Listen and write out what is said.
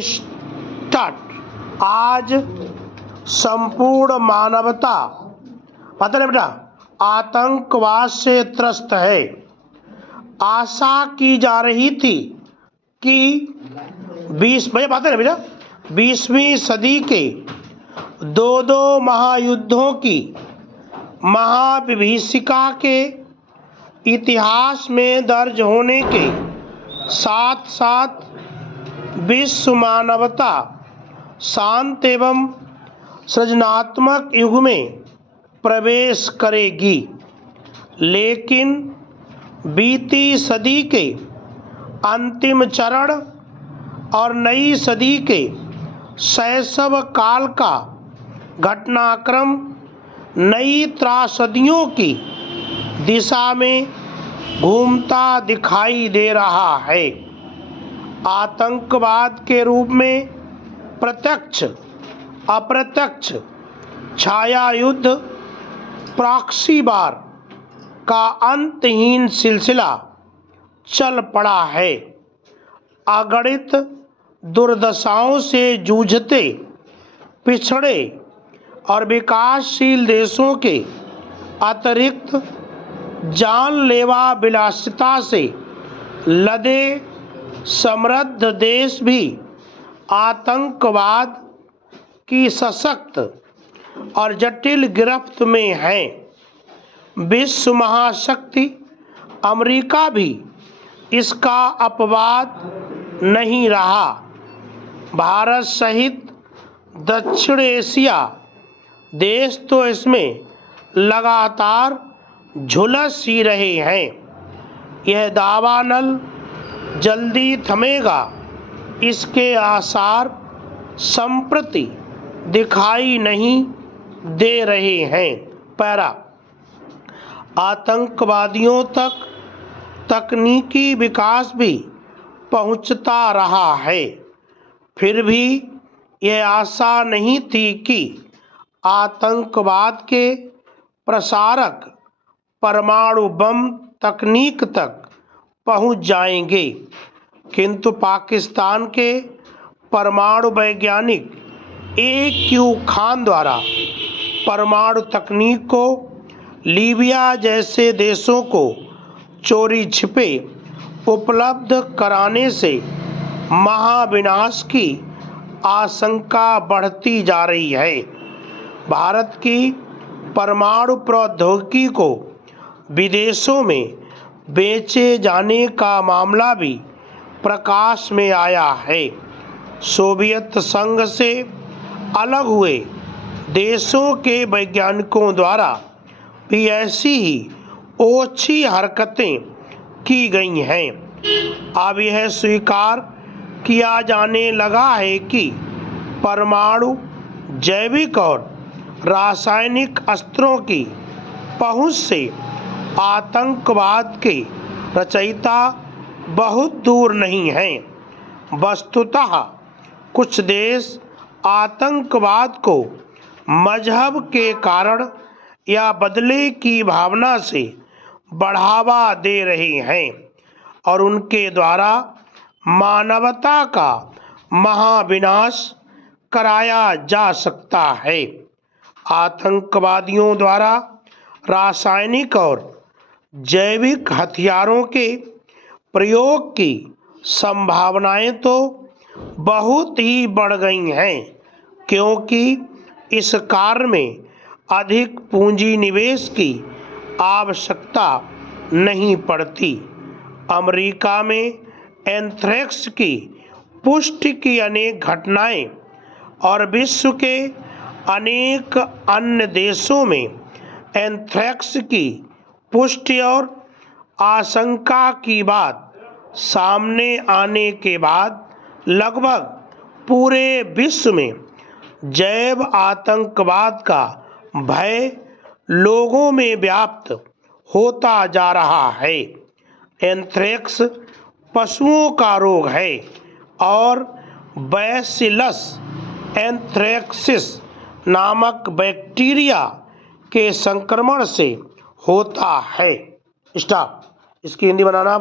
Start. आज संपूर्ण मानवता पता नहीं बेटा आतंकवाद से त्रस्त है। आशा की जा रही थी कि 20वीं सदी के दो महायुद्धों की महाविभीषिका के इतिहास में दर्ज होने के साथ साथ विश्व मानवता शांत एवं सृजनात्मक युग में प्रवेश करेगी। लेकिन बीती सदी के अंतिम चरण और नई सदी के शैशव काल का घटनाक्रम नई त्रासदियों की दिशा में घूमता दिखाई दे रहा है। आतंकवाद के रूप में प्रत्यक्ष अप्रत्यक्ष छाया युद्ध प्रॉक्सी वार का अंतहीन सिलसिला चल पड़ा है। अगणित दुर्दशाओं से जूझते पिछड़े और विकासशील देशों के अतिरिक्त जानलेवा विलासिता से लदे समृद्ध देश भी आतंकवाद की सशक्त और जटिल गिरफ्त में हैं। विश्व महाशक्ति अमेरिका भी इसका अपवाद नहीं रहा। भारत सहित दक्षिण एशिया देश तो इसमें लगातार झुलस ही रहे हैं। यह दावानल जल्दी थमेगा, इसके आसार संप्रति दिखाई नहीं दे रहे हैं। पैरा आतंकवादियों तक तकनीकी विकास भी पहुंचता रहा है, फिर भी यह आशा नहीं थी कि आतंकवाद के प्रसारक परमाणु बम तकनीक तक पहुंच जाएंगे। किंतु पाकिस्तान के परमाणु वैज्ञानिक AQ खान द्वारा परमाणु तकनीक को लीबिया जैसे देशों को चोरी छिपे उपलब्ध कराने से महाविनाश की आशंका बढ़ती जा रही है। भारत की परमाणु प्रौद्योगिकी को विदेशों में बेचे जाने का मामला भी प्रकाश में आया है। सोवियत संघ से अलग हुए देशों के वैज्ञानिकों द्वारा भी ऐसी ही ओछी हरकतें की गई हैं। अब यह स्वीकार किया जाने लगा है कि परमाणु जैविक और रासायनिक अस्त्रों की पहुंच से आतंकवाद के रचयिता बहुत दूर नहीं हैं। वस्तुतः कुछ देश आतंकवाद को मजहब के कारण या बदले की भावना से बढ़ावा दे रहे हैं और उनके द्वारा मानवता का महाविनाश कराया जा सकता है। आतंकवादियों द्वारा रासायनिक और जैविक हथियारों के प्रयोग की संभावनाएं तो बहुत ही बढ़ गई हैं, क्योंकि इस कार्य में अधिक पूंजी निवेश की आवश्यकता नहीं पड़ती। अमेरिका में एंथ्रेक्स की पुष्टि की अनेक घटनाएं और विश्व के अनेक अन्य देशों में एंथ्रेक्स की पुष्टि और आशंका की बात सामने आने के बाद लगभग पूरे विश्व में जैव आतंकवाद का भय लोगों में व्याप्त होता जा रहा है। एंथ्रेक्स पशुओं का रोग है और बैसिलस एंथ्रेक्सिस नामक बैक्टीरिया के संक्रमण से होता है। स्टॉप। इसकी हिंदी बनाना आप